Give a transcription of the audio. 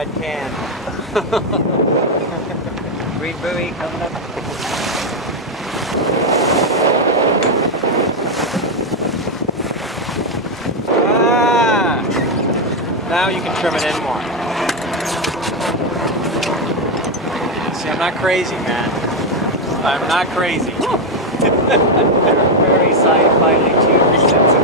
red can. Green buoy coming up. Ah! Now you can trim it in more. See, I'm not crazy, man. I'm not crazy. Very sci-fi, too.